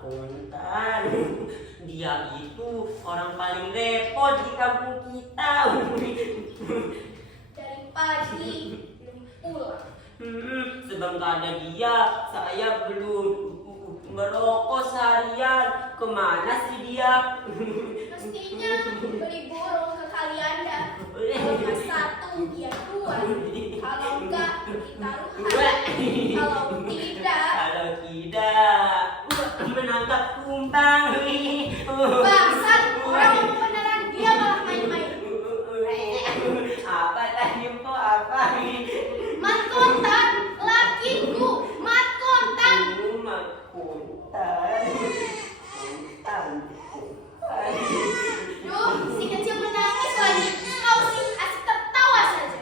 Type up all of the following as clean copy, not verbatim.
Kontan, dia itu orang paling repot di kampung kita. Dari pagi belum pulang. Sebelum ada dia, saya belum merokok seharian. Kemana sih dia? Mestinya beli burung ke Kalianda. Kalau satu dia tuan, kalau enggak ditaruhan. Kalau tidak Menangkap kumbang. bangsat, orang beneran dia malah main-main. Apa tadi po? Apa? Mat Kontan, lakiku, Mat Kontan. Kontan. Duh, si kecil menangis lagi. Kau sih asik tertawa saja.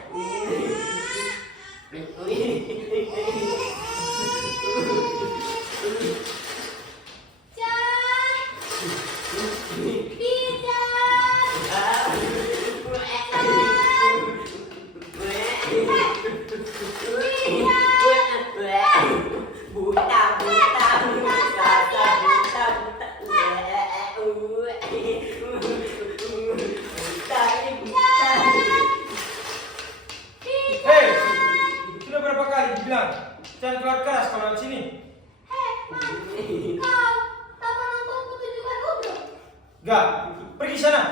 Hei, sudah berapa kali dibilang jangan keluar keras kalau lewat sini? Hei, kau tak pernah nonton pertunjukan Ubro? Enggak, pergi sana.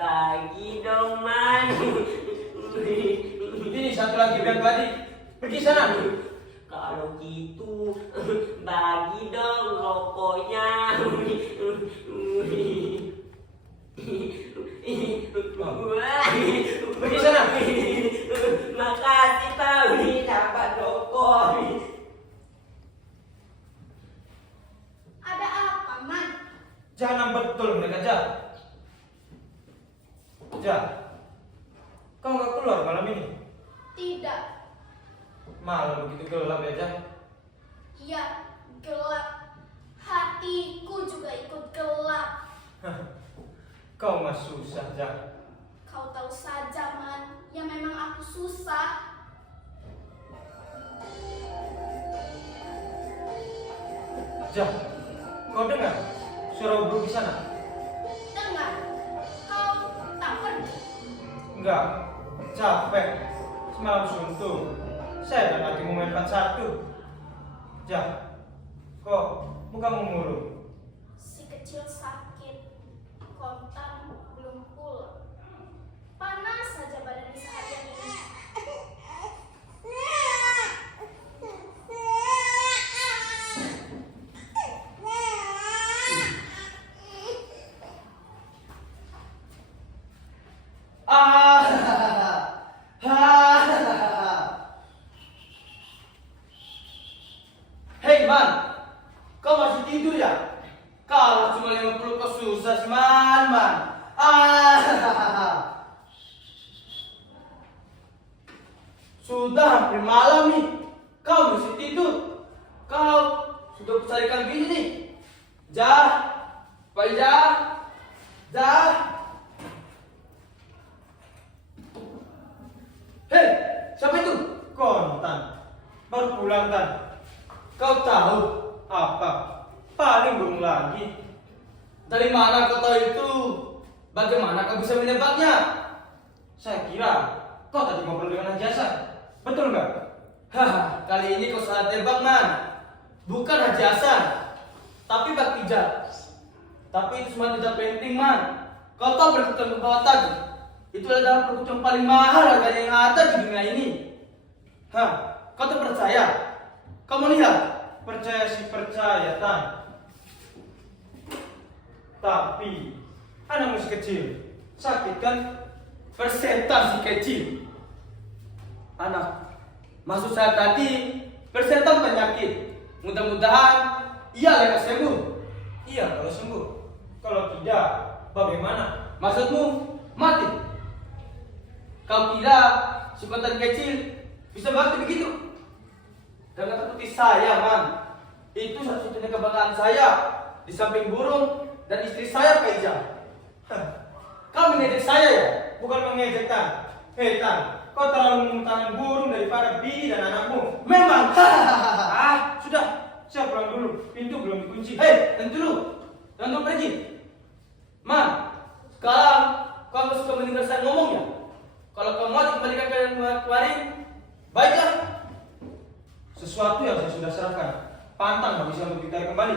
Bagi dong man. Ini satu lagi bilang tadi, pergi sana. Kalau gitu bagi dong rokoknya. Pergi sana. Makasih Pak, dapat rokok. Ada apa, Man? Jangan betul mereka jah. Jah, kau nggak keluar malam ini? Tidak. Malam begitu gelap ya jah. Iya, gelap. Hatiku juga ikut gelap. Kau mah susah jah. Kau tahu saja, Man. Ya memang aku susah. Jah, kau dengar suara Ubro di sana? Dengar, kau tak pergi. Enggak, capek. Semalam suntuk. Saya dan hati mau main 41. Jah, kok mukamu murung? Si kecil sakit. Kontan belum pulang. Panas saja badannya seharian ini. Hei man, kau masih tidur ya? Kalau cuma 50 kau susah sih man. Sudah hampir malam nih, kau masih tidur. Kau sudah kusarikan gini nih. Jah, Pak Jah, Jah. Hei, siapa itu? Kontan, baru pulang kan? Kau tahu apa? Paling burung lagi. Dari mana kau tahu itu? Bagaimana kau bisa menebaknya? Saya kira kau tadi ngobrol dengan Haji Hasan. Betul nggak? Haha, kali ini kau salah tebak man. Bukan Haji Hasan, tapi Pak Tijat. Tapi itu semua tidak penting man. Kau tahu perkutun ke bawah tadi? Itu adalah perkutun paling mahal harganya yang ada di dunia ini. Hah, kau tak percaya? Kamu lihat, percaya sih percaya tan. Tapi anak masih kecil, sakit kan? Persetan si kecil. Anak, maksud saya tadi persetan penyakit. Mudah-mudahan ia lekas sembuh. Iya kalau sembuh. Kalau tidak, bagaimana? Maksudmu mati? Kau kira si kontan kecil bisa mati begitu? Jangan takuti saya, man. Itu satu-satunya kebanggaan saya. Di samping burung dan istri saya, Pak Ija. Kau mengejek saya ya? Bukan mengejek, kan? Hei Tan, kau terlalu mengutamakan burung daripada bini dan anakmu. Memang. Sudah. Saya pulang dulu. Pintu belum dikunci. Hei, tunggu dulu. Jangan pergi. Man, sekarang kamu suka mendengar saya ngomong ya? Kalau kamu mau dikembalikan ke kemarin, baiklah. Sesuatu yang saya sudah serahkan, pantang tak bisa untuk ditarik kembali.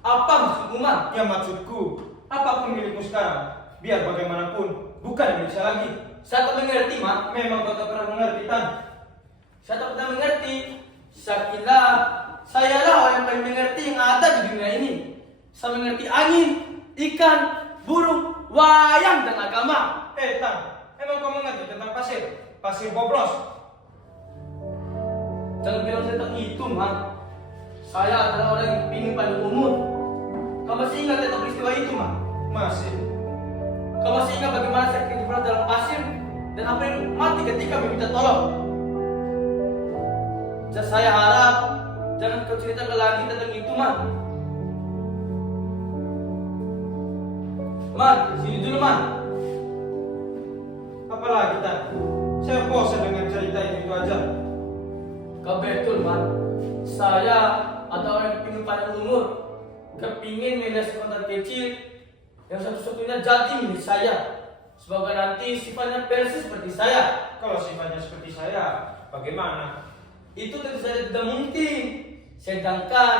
Apa maksudmu, Man? Ya maksudku, apapun milikmu sekarang, biar bagaimanapun, bukan milik saya lagi. Saya tak mengerti, Man. Memang kau tak pernah mengerti, Tan. Saya tak pernah mengerti. Saya kira sayalah orang yang paling mengerti yang ada di dunia ini. Saya mengerti angin, ikan, burung, wayang, dan agama. Tan, emang kau mengerti tentang pasir? Pasir Bobros? Jangan bilang tentang itu, Man. Saya adalah orang yang ingin panjang umur. Kau masih ingat tentang peristiwa itu, Man? Masih. Kau masih ingat bagaimana saya kejebak dalam pasir dan apa yang mati ketika meminta tolong? Dan saya harap jangan kau ceritakan lagi tentang itu, Man. Man, sini dulu, Man. Apalagi, Tan? Saya bosan dengan cerita itu aja. Kau betul, Man. Saya ada orang yang kepingin panjang umur, kepingin menjadi sekolah kecil yang satu-satunya jati milik saya. Semoga nanti sifatnya persis seperti saya. Kalau sifatnya seperti saya, bagaimana? Itu tentu saja tidak mungkin. Sedangkan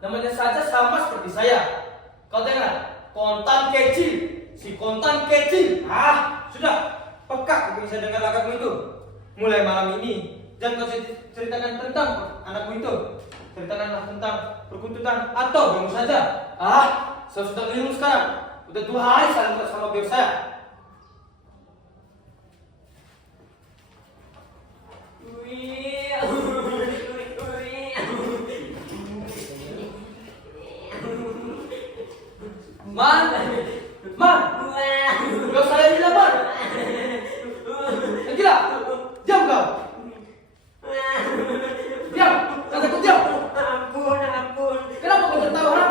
namanya saja sama seperti saya. Kau dengar? Kontan kecil. Si kontan kecil. Sudah. Peka kuping saya dengar lagakmu itu. Mulai malam ini, jangan kau ceritakan tentang anakmu itu. Ceritakanlah tentang perkuntutan atau kamu saja. Saya sudah minum sekarang. Udah 2 hari saya lupa sama beliau saya. Man, kau saya bilang, Man. Gila, diam kau. Diam, kataku diam. Ampun. Kenapa kau tertawa?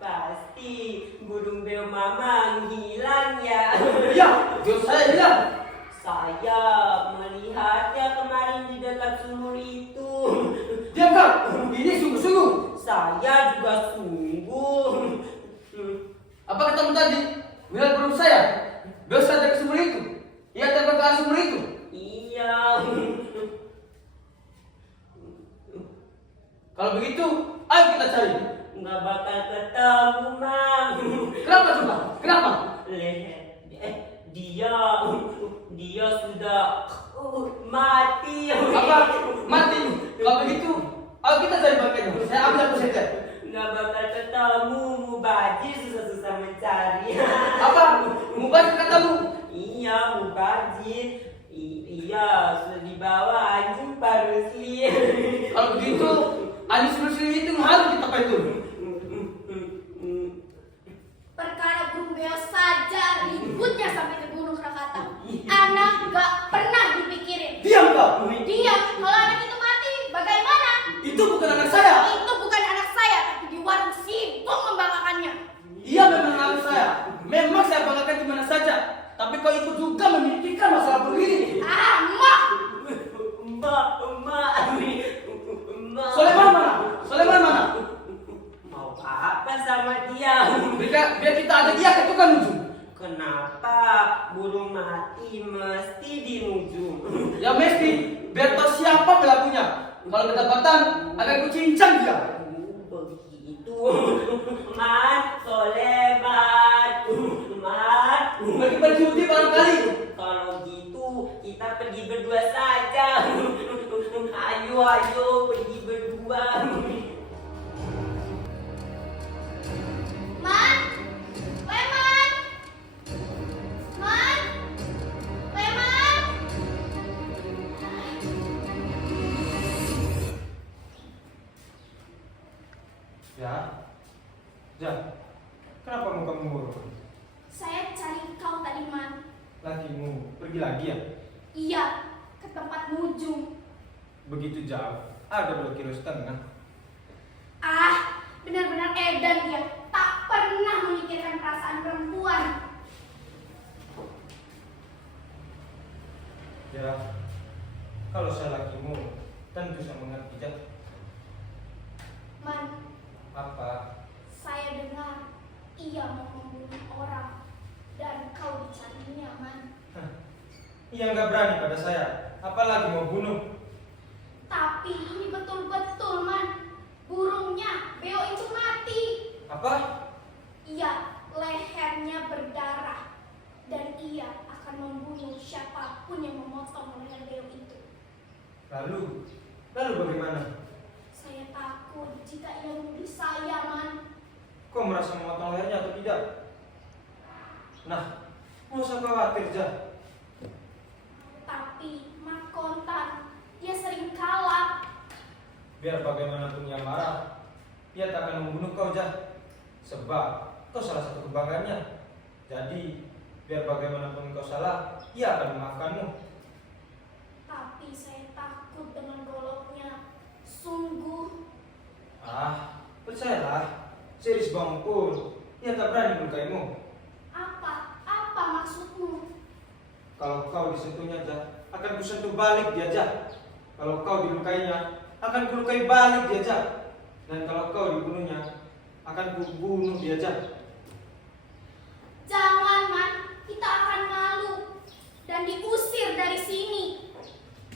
Pasti burung beo mamang hilang ya. Iya, biar saya bilang. Saya melihatnya kemarin di dekat sumur itu. Diam kau, ini sungguh-sungguh. Saya juga sungguh. Apa katamu tadi? Melihat burung saya? Biar saya ke sumur itu. Ia terbang ke sumur itu. Iya. Kalau begitu, ayo kita cari. Nggak bakal ketemu, Mang. Kenapa coba? Kenapa? Dia sudah mati. Apa? Mati? Kalau begitu, ayo kita cari bangkainya. Saya ambil persenter. Nggak bakal ketemu, Mubazir susah-susah mencari. Apa? Mubazir katamu? Iya, Mubazir. Iya, sudah dibawa anjing Pak Rusli. Kalau begitu, Anis Rusli itu harus kita itu. Perkara burung beo saja ributnya sampai ke Gunung Krakatau. Anak gak pernah dipikirin. Diam kau. Diam, kalau anak itu mati, bagaimana? Itu bukan anak saya. Itu bukan anak saya, tapi di warung sibuk membanggakannya. Ia memang anak saya. Memang saya banggakan di mana saja. Tapi kau ikut juga memikirkan masalah begini. Mak! Emak. Soleman mana? Soleman mana? Mau apa sama dia? Biar kita ada dia ke tukang ujung. Kenapa burung mati mesti di ujung? Ya mesti, biar tahu siapa pelakunya. Kalau kedapatan, akan kucincang dia. Begitu. Soleman. Pergi bercuti barangkali. Kalau gitu kita pergi berdua saja. Ayo pergi berdua. Man! Leman! Man! Leman! Ya. Kenapa muka murung? Saya cari kau tadi, Man. Lakimu pergi lagi ya? Iya, ke tempat mujung. Begitu jauh, ada 2,5 kilo. Benar-benar edan dia. Tak pernah memikirkan perasaan perempuan. Ya, kalau saya lakimu, tentu saya mengerti, Jak. Man, Apa? saya dengar ia mau membunuh orang dan kau dicarinya, Man. Ia nggak berani pada saya, apalagi mau bunuh. Tapi ini betul-betul, Man. Burungnya, beo itu mati. Apa? Iya, lehernya berdarah. Dan ia akan membunuh siapapun yang memotong leher beo itu. Lalu bagaimana? Saya takut jika ia menuduh saya, Man. Kau merasa memotong lehernya atau tidak? Nah, nggak usah khawatir, Jak. Tapi Man kontan, dia sering kalah. Biar bagaimanapun ia marah, ia tak akan membunuh kau, Jak. Sebab kau salah satu kebanggaannya. Jadi, biar bagaimanapun kau salah, ia akan memaafkanmu. Tapi saya takut dengan goloknya. Sungguh. Percayalah, Seris Bang pun, ia tak berani melukaimu. Apa maksudmu? Kalau kau disentuhnya, Jak, akan kusentuh balik dia, Jak. Kalau kau dilukainya, akan kulukai balik dia, Jak. Dan kalau kau dibunuhnya, akan kubunuh dia, Jak. Jangan, Man. Kita akan malu dan diusir dari sini.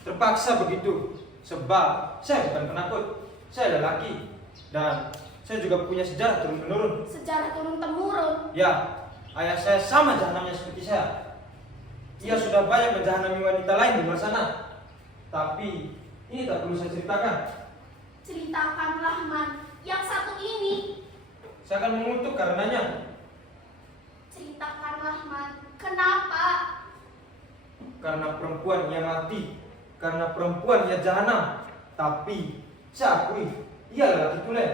Terpaksa begitu, sebab saya bukan penakut, saya lelaki. Dan saya juga punya sejarah turun-menurun. Sejarah turun-temurun. Ya, ayah saya sama jahanamnya seperti saya. Ia sudah banyak menjahanami wanita lain di luar sana. Tapi ini tak perlu saya ceritakan. Ceritakanlah, Man. Yang satu ini. Saya akan mengutuk karenanya. Ceritakanlah, Man. Kenapa? Karena perempuan ia mati, karena perempuan ia jahanam. Tapi saya akui, ia lelaki tulen.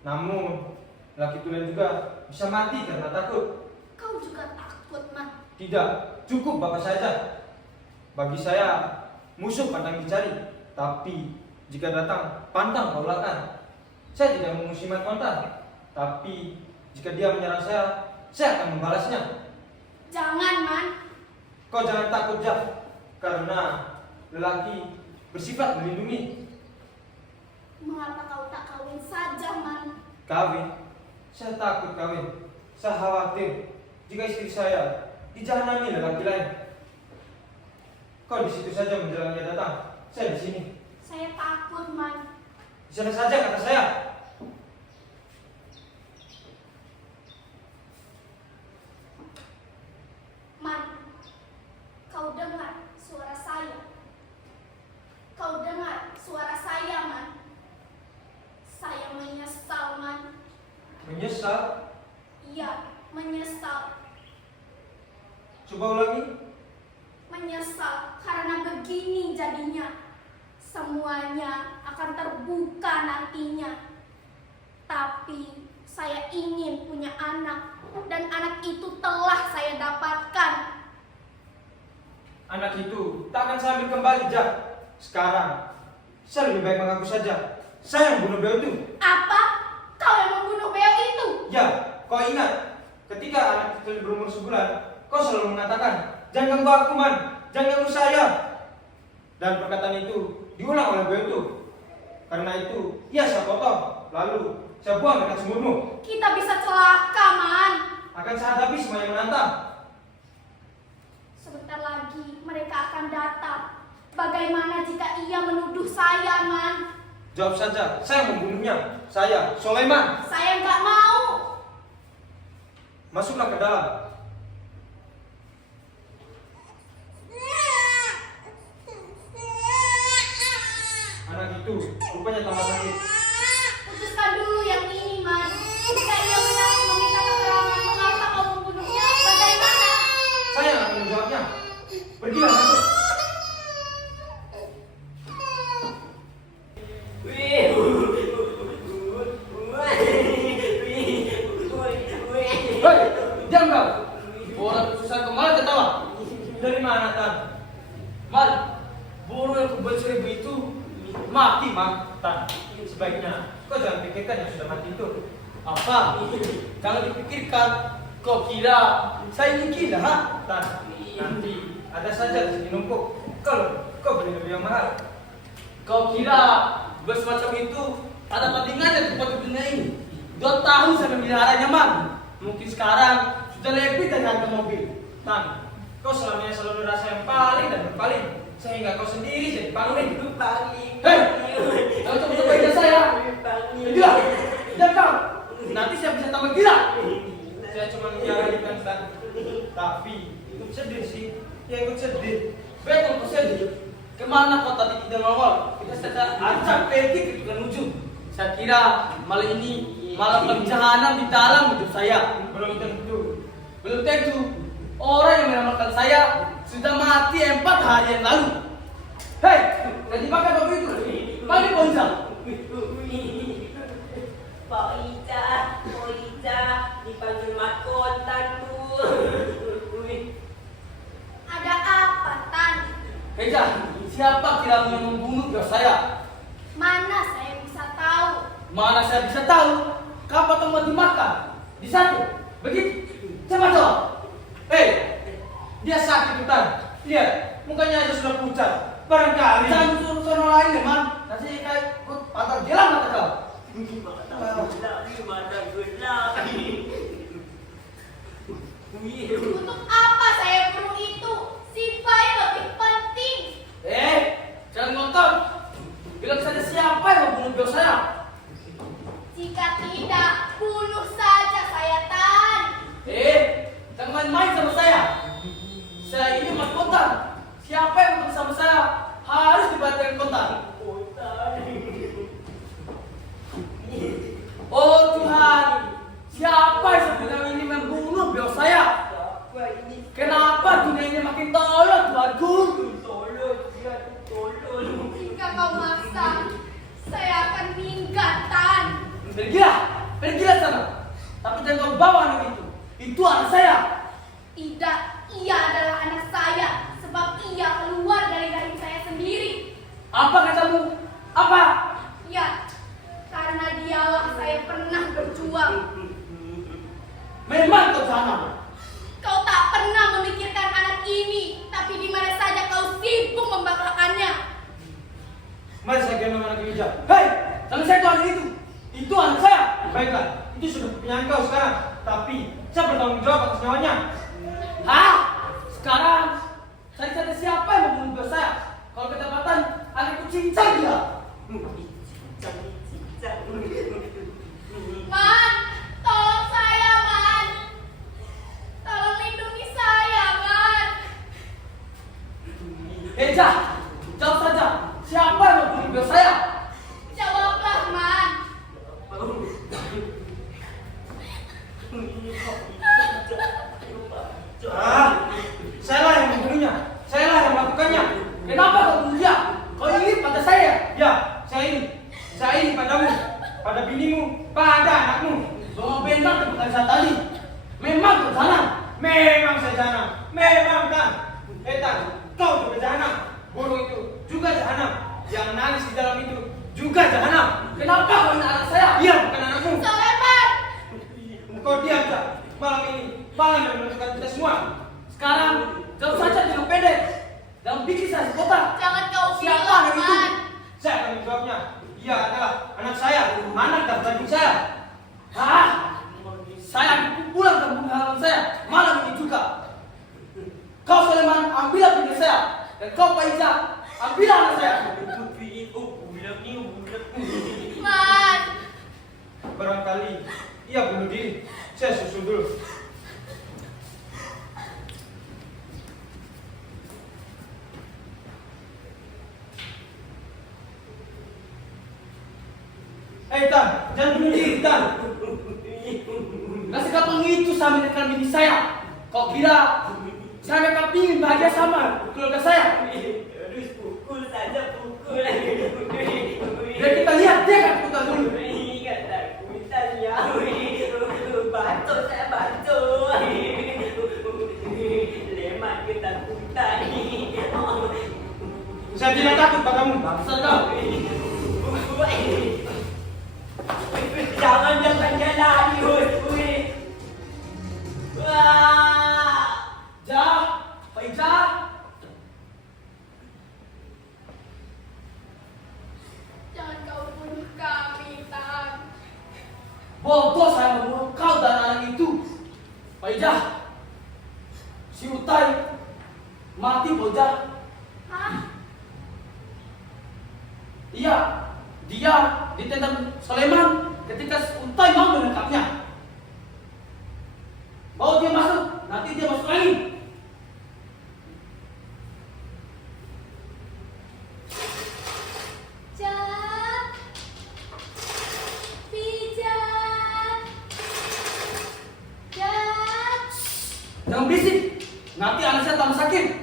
Namun lelaki tulen juga bisa mati karena takut. Kau juga takut, Man. Tidak, cukup bapak saja. Bagi saya, musuh pandang dicari. Tapi jika datang, pantang kau lakukan. Saya tidak memusuhi kontan. Tapi jika dia menyerang saya akan membalasnya. Jangan, Man. Kau jangan takut, Jak. Karena lelaki bersifat melindungi. Mengapa kau tak kawin saja, Man? Kawin? Saya takut kawin. Saya khawatir jika istri saya dijahanami lelaki lain. Kau di situ saja menjelang dia datang. Saya di sini. Saya takut, Man. Di sana saja kata saya. Man, kau dengar suara saya. Kau dengar suara saya, Man. Saya menyesal, Man. Menyesal? Iya, menyesal. Coba ulangi. Menyesal karena begini jadinya. Semuanya akan terbuka nantinya. Tapi saya ingin punya anak. Dan anak itu telah saya dapatkan. Anak itu tak akan saya ambil kembali, Jak. Sekarang, saya lebih baik mengaku saja. Saya yang bunuh beliau itu. Apa? Kau yang membunuh beo itu? Ya, kau ingat, ketika anak kecil berumur sebulan, kau selalu mengatakan, jangan ganggu aku, Man. Jangan ganggu saya. Dan perkataan itu diulang oleh beliau itu. Karena itu, ia saya potong. Lalu, saya buang dekat sumurmu. Kita bisa celaka, Man. Akan saya hadapi semua yang menantang. Sebentar lagi mereka akan datang. Bagaimana jika ia menuduh saya, Man? Jawab saja, saya membunuhnya. Saya, Soleman. Saya nggak mau. Masuklah ke dalam. Anak itu rupanya tambah sakit. Putuskan dulu yang ini, Man. Jika ia benar meminta keterangan mengapa kau membunuhnya, bagaimana? Saya yang akan menjawabnya. Pergilah masuk. Hei, diam kau. Orang susah kemana ketawa? Dari mana, Tan? Man, burung yang kubuat 1000 itu mati, Man. Tan, sebaiknya kau jangan pikirkan yang sudah mati itu. Apa? Jangan dipikirkan. Kau kira saya ini gila, ha? Tan, nanti ada saja di sini numpuk. Kau beli lebih yang mahal. Kau kira bus macam itu ada pentingannya tempat di dunia ini? 2 tahun saya memeliharanya, Man. Mungkin sekarang sudah lebih dari harga mobil. Tan, kau selamanya selalu rasa yang paling dan berpaling. Sehingga kau sendiri jadi paling. Hei, kau coba ijazah saya. Gila, jangan kau. Nanti saya bisa tambah gila. Saya cuma menyarankan Tan. Tapi ikut sedih sih. Ya ikut sedih. Betul kau sedih. Kemana kau tadi tidak ngomong? Kita saja ajak pergi ke tukang ujung. Saya kira malam ini malam paling jahanam di dalam hidup saya. Belum tentu. Belum tentu. Orang yang menyelamatkan saya sudah mati 4 hari yang lalu. Hei, jangan dipakai baju itu. Panggil Ponza. Pak Ica, dipanggil mahkota tuh. Ada apa, Tan? Heja, siapa kira yang membunuh bos saya? Mana saya bisa tahu? Mana saya bisa tahu? Kapan tempat dimakan? Di satu. Begitu. Coba jawab. Hei, dia sakit Tan. Lihat, mukanya aja sudah pucat. Barangkali. Jangan suruh orang lain deh, Man. Nanti kayak patah gelang mata kau. Mata gelap. Untuk apa saya burung itu? Siapa yang lebih penting? Jangan ngotot. Bilang saja siapa yang membunuh bos saya. Jika tidak, bunuh saja saya, Tan. Jangan main-main sama saya. Saya ini mahkota. Siapa yang membunuh sama saya harus dibayar kontan. Oh Tuhan, siapa yang sebenarnya ini membunuh bos saya? Kenapa dunia ini makin tolol, Tuhanku? Jika kau maksa, saya akan minggat, Tan. Pergilah sana. Tapi jangan kau bawa anak itu. Itu anak saya. Tidak, ia adalah anak saya. Sebab ia keluar dari rahim saya sendiri. Apa katamu? Apa? Ya, karena dialah saya pernah berjuang. Memang kau sana. Kau tak pernah memikirkan anak ini, tapi di mana saja kau sibuk membanggakannya. Mari saya gendong anak ini, Jak. Hei, jangan saya anak itu. Itu anak saya. Baiklah, itu sudah kepunyaan kau sekarang. Tapi saya bertanggung jawab atas nyawanya. Hah? Sekarang saya cari siapa yang membunuh bos saya. Kalau kedapatan, aku cincang dia. Man, tolong saya, Man. Tolong lindungi saya, Man. Heja, jawab saja. Siapa yang membunuh bos saya? Jawablah, Man. Saya lah yang membunuhnya. Saya lah yang melakukannya. Kenapa kau bunuh dia? Kau ini pada saya. Ya, saya ini padamu, pada binimu, pada anakmu. Bawa bentang bukan saya tadi. Memang kau sana. Memang saya jahanam. Memang Tan. Tan, kau juga jahanam. Burung itu juga jahanam. Yang nangis di dalam itu juga jahanam. Kenapa kau ini anak saya? Iya, bukan anakmu. So hebat. Kau diam, Tak. Malam ini, malam yang menentukan kita semua. Sekarang jauh saja dengan pendek. Jangan bikin saya sekota. Jangan kau Siapa bilang, anak itu? Man. Saya akan menjawabnya. Dia adalah anak saya, anak dan daging saya. Hah? Saya akan pulang ke kampung halaman saya malam ini juga. Kau Sulaiman, ambillah punya saya. Dan kau Pak Ica, ambillah anak saya. Man. Barangkali ia bunuh diri. Saya susul dulu. Tan, jangan bunuh diri, Tan. Nggak segampang itu saya menekan bini saya. Kau kira saya mereka pingin bahagia sama keluarga saya? Pukul saja, pukul. Biar kita lihat dia kan kita dulu. Bantu saya, bantu. Lemak ketakutan. Saya tidak takut padamu. Bangsa kau. Jangan lari, woi. Wah. Ja, Pak Ica. Bodoh saya membunuh kau dan anak itu. Pak Ija, si Utai mati Pak Ija. Hah? Iya, dia ditendang Soleman ketika Utai mau menangkapnya. Bawa dia masuk, nanti dia masuk angin. Pijat. Pijat. Pijat. Jangan berisik, nanti anak saya tambah sakit.